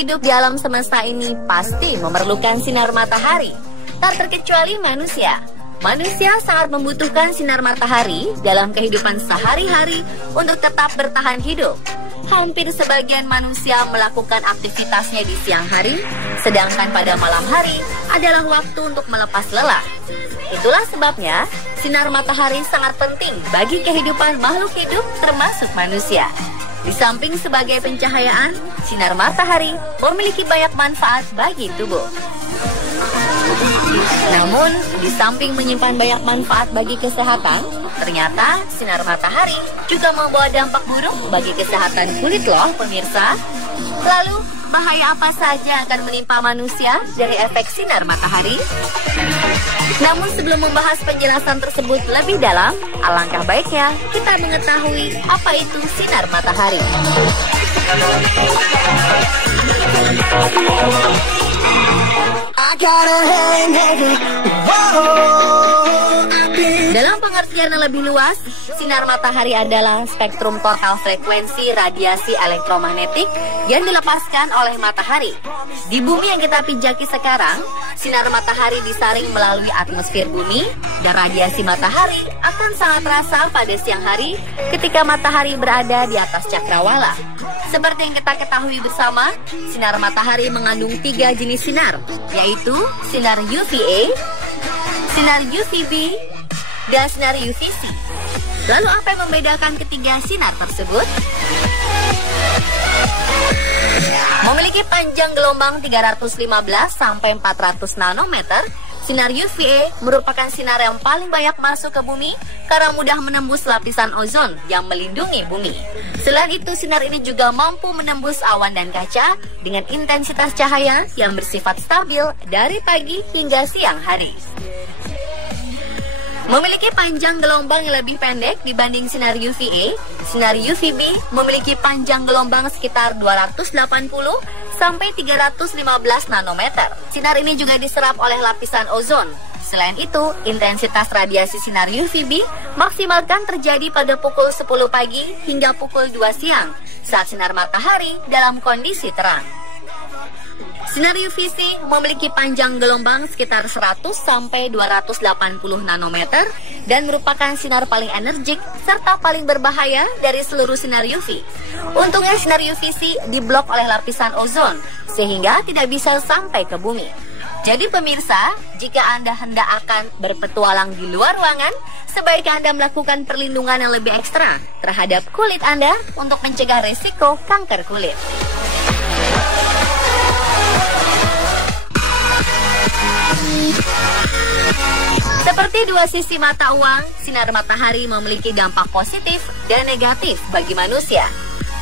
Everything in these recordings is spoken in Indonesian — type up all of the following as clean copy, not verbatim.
hidup di alam semesta ini pasti memerlukan sinar matahari. Tak terkecuali manusia. Manusia sangat membutuhkan sinar matahari dalam kehidupan sehari-hari untuk tetap bertahan hidup. Hampir sebagian manusia melakukan aktivitasnya di siang hari, sedangkan pada malam hari adalah waktu untuk melepas lelah. Itulah sebabnya sinar matahari sangat penting bagi kehidupan makhluk hidup termasuk manusia. Di samping sebagai pencahayaan, sinar matahari memiliki banyak manfaat bagi tubuh. Namun, di samping menyimpan banyak manfaat bagi kesehatan, ternyata sinar matahari juga membawa dampak buruk bagi kesehatan kulit loh, pemirsa. Lalu, bahaya apa saja akan menimpa manusia dari efek sinar matahari? Namun sebelum membahas penjelasan tersebut lebih dalam, alangkah baiknya kita mengetahui apa itu sinar matahari. Dalam pengertian yang lebih luas, sinar matahari adalah spektrum total frekuensi radiasi elektromagnetik yang dilepaskan oleh matahari. Di bumi yang kita pijaki sekarang, sinar matahari disaring melalui atmosfer bumi, dan radiasi matahari akan sangat terasa pada siang hari ketika matahari berada di atas cakrawala. Seperti yang kita ketahui bersama, sinar matahari mengandung 3 jenis sinar, yaitu sinar UVA, sinar UVB, dan sinar UVC. Lalu apa yang membedakan ketiga sinar tersebut? Memiliki panjang gelombang 315 sampai 400 nanometer, sinar UVA merupakan sinar yang paling banyak masuk ke bumi karena mudah menembus lapisan ozon yang melindungi bumi. Selain itu, sinar ini juga mampu menembus awan dan kaca dengan intensitas cahaya yang bersifat stabil dari pagi hingga siang hari. Memiliki panjang gelombang yang lebih pendek dibanding sinar UVA, sinar UVB memiliki panjang gelombang sekitar 280 sampai 315 nanometer. Sinar ini juga diserap oleh lapisan ozon. Selain itu, intensitas radiasi sinar UVB maksimalkan terjadi pada pukul 10 pagi hingga pukul 2 siang saat sinar matahari dalam kondisi terang. Sinar UVC memiliki panjang gelombang sekitar 100 sampai 280 nanometer dan merupakan sinar paling energik serta paling berbahaya dari seluruh sinar UV. Untungnya sinar UVC diblok oleh lapisan ozon sehingga tidak bisa sampai ke bumi. Jadi pemirsa, jika Anda hendak akan berpetualang di luar ruangan, sebaiknya Anda melakukan perlindungan yang lebih ekstra terhadap kulit Anda untuk mencegah risiko kanker kulit. Seperti dua sisi mata uang, sinar matahari memiliki dampak positif dan negatif bagi manusia.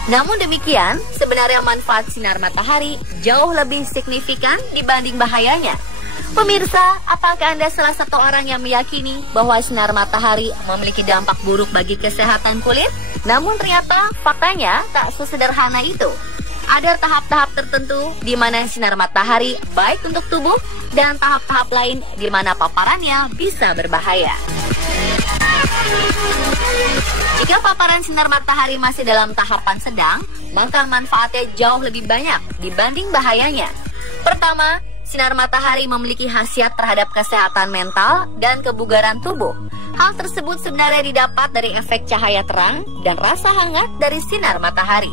Namun demikian, sebenarnya manfaat sinar matahari jauh lebih signifikan dibanding bahayanya. Pemirsa, apakah Anda salah satu orang yang meyakini bahwa sinar matahari memiliki dampak buruk bagi kesehatan kulit? Namun ternyata faktanya tak sesederhana itu. Ada tahap-tahap tertentu di mana sinar matahari baik untuk tubuh dan tahap-tahap lain di mana paparannya bisa berbahaya. Jika paparan sinar matahari masih dalam tahapan sedang, maka manfaatnya jauh lebih banyak dibanding bahayanya. Pertama, sinar matahari memiliki khasiat terhadap kesehatan mental dan kebugaran tubuh. Hal tersebut sebenarnya didapat dari efek cahaya terang dan rasa hangat dari sinar matahari.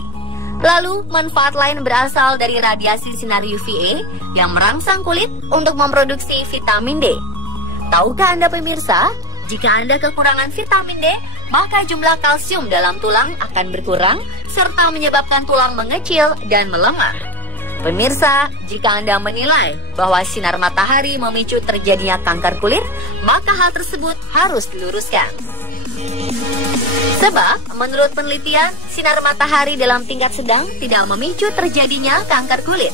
Lalu, manfaat lain berasal dari radiasi sinar UVA yang merangsang kulit untuk memproduksi vitamin D. Tahukah Anda pemirsa, jika Anda kekurangan vitamin D, maka jumlah kalsium dalam tulang akan berkurang serta menyebabkan tulang mengecil dan melemah. Pemirsa, jika Anda menilai bahwa sinar matahari memicu terjadinya kanker kulit, maka hal tersebut harus diluruskan. Sebab, menurut penelitian, sinar matahari dalam tingkat sedang tidak memicu terjadinya kanker kulit.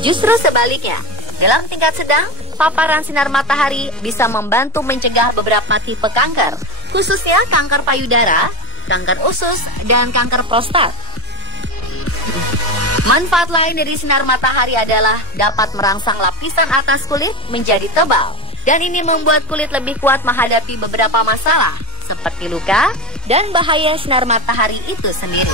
Justru sebaliknya, dalam tingkat sedang, paparan sinar matahari bisa membantu mencegah beberapa tipe kanker, khususnya kanker payudara, kanker usus, dan kanker prostat. Manfaat lain dari sinar matahari adalah dapat merangsang lapisan atas kulit menjadi tebal, dan ini membuat kulit lebih kuat menghadapi beberapa masalah, seperti luka dan bahaya sinar matahari itu sendiri.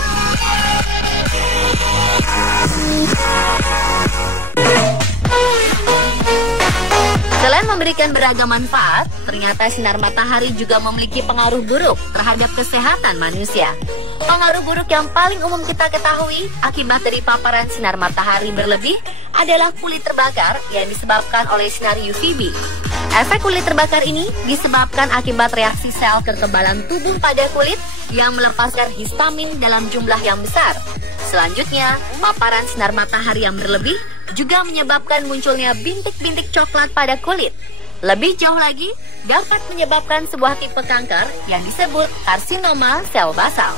Selain memberikan beragam manfaat, ternyata sinar matahari juga memiliki pengaruh buruk terhadap kesehatan manusia. Pengaruh buruk yang paling umum kita ketahui akibat dari paparan sinar matahari berlebih adalah kulit terbakar yang disebabkan oleh sinar UVB. Efek kulit terbakar ini disebabkan akibat reaksi sel kekebalan tubuh pada kulit yang melepaskan histamin dalam jumlah yang besar. Selanjutnya, paparan sinar matahari yang berlebih juga menyebabkan munculnya bintik-bintik coklat pada kulit. Lebih jauh lagi, dapat menyebabkan sebuah tipe kanker yang disebut karsinoma sel basal.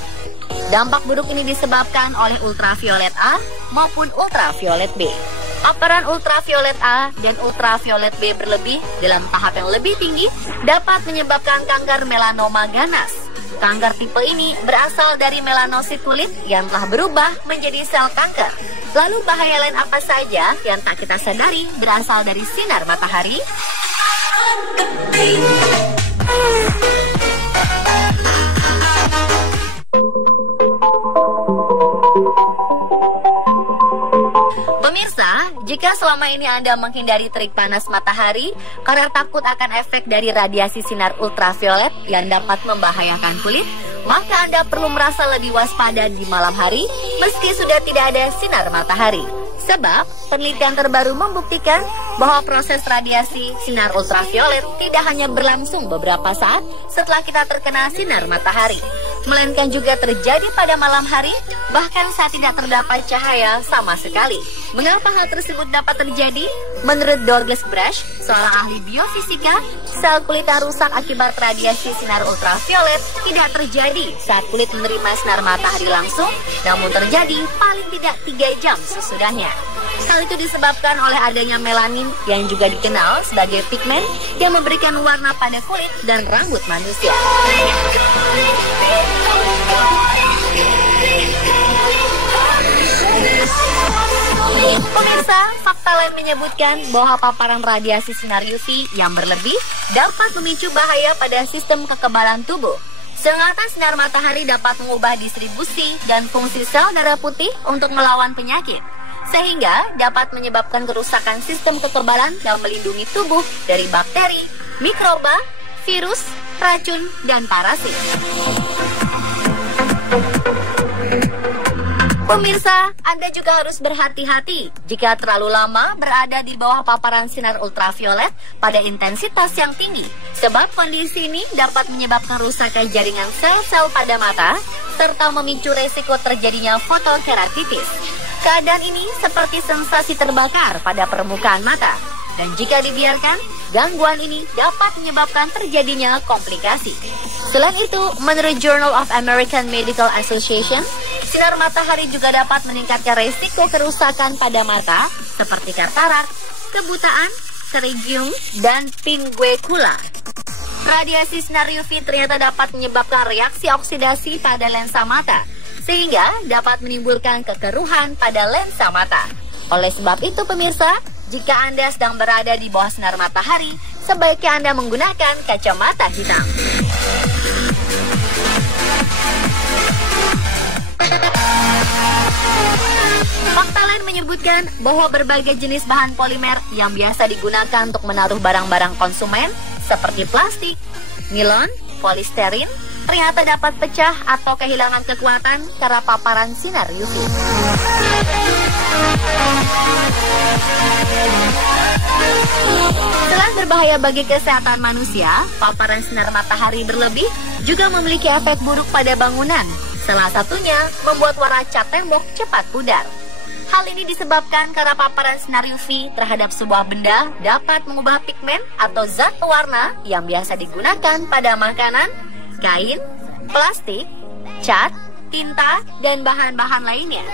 Dampak buruk ini disebabkan oleh ultraviolet A maupun ultraviolet B. Paparan ultraviolet A dan ultraviolet B berlebih dalam tahap yang lebih tinggi dapat menyebabkan kanker melanoma ganas. Kanker tipe ini berasal dari melanosit kulit yang telah berubah menjadi sel kanker. Lalu bahaya lain apa saja yang tak kita sadari berasal dari sinar matahari? Pemirsa, jika selama ini Anda menghindari terik panas matahari karena takut akan efek dari radiasi sinar ultraviolet yang dapat membahayakan kulit, maka Anda perlu merasa lebih waspada di malam hari meski sudah tidak ada sinar matahari. Sebab, penelitian terbaru membuktikan bahwa proses radiasi sinar ultraviolet tidak hanya berlangsung beberapa saat setelah kita terkena sinar matahari, melainkan juga terjadi pada malam hari, bahkan saat tidak terdapat cahaya sama sekali. Mengapa hal tersebut dapat terjadi? Menurut Dorges Brash, seorang ahli biofisika, sel kulit yang rusak akibat radiasi sinar ultraviolet tidak terjadi saat kulit menerima sinar matahari langsung, namun terjadi paling tidak 3 jam sesudahnya. Hal itu disebabkan oleh adanya melanin yang juga dikenal sebagai pigmen yang memberikan warna pada kulit dan rambut manusia. Pemirsa, fakta lain menyebutkan bahwa paparan radiasi sinar UV yang berlebih dapat memicu bahaya pada sistem kekebalan tubuh. Sengatan sinar matahari dapat mengubah distribusi dan fungsi sel darah putih untuk melawan penyakit, sehingga dapat menyebabkan kerusakan sistem kekebalan dan melindungi tubuh dari bakteri, mikroba, virus, racun, dan parasit. Pemirsa, Anda juga harus berhati-hati jika terlalu lama berada di bawah paparan sinar ultraviolet pada intensitas yang tinggi, sebab kondisi ini dapat menyebabkan rusakan jaringan sel-sel pada mata, serta memicu resiko terjadinya fotokeratitis. Keadaan ini seperti sensasi terbakar pada permukaan mata, dan jika dibiarkan, gangguan ini dapat menyebabkan terjadinya komplikasi. Selain itu, menurut Journal of American Medical Association, sinar matahari juga dapat meningkatkan resiko kerusakan pada mata seperti katarak, kebutaan, pterygium, dan pinguecula. Radiasi sinar UV ternyata dapat menyebabkan reaksi oksidasi pada lensa mata, sehingga dapat menimbulkan kekeruhan pada lensa mata. Oleh sebab itu pemirsa, jika Anda sedang berada di bawah sinar matahari, sebaiknya Anda menggunakan kacamata hitam. Fakta lain menyebutkan bahwa berbagai jenis bahan polimer yang biasa digunakan untuk menaruh barang-barang konsumen seperti plastik, nilon, polisterin, ternyata dapat pecah atau kehilangan kekuatan karena paparan sinar UV. Selain berbahaya bagi kesehatan manusia, paparan sinar matahari berlebih juga memiliki efek buruk pada bangunan. Salah satunya membuat warna cat tembok cepat pudar. Hal ini disebabkan karena paparan sinar UV terhadap sebuah benda dapat mengubah pigmen atau zat pewarna yang biasa digunakan pada makanan, kain, plastik, cat, tinta, dan bahan-bahan lainnya.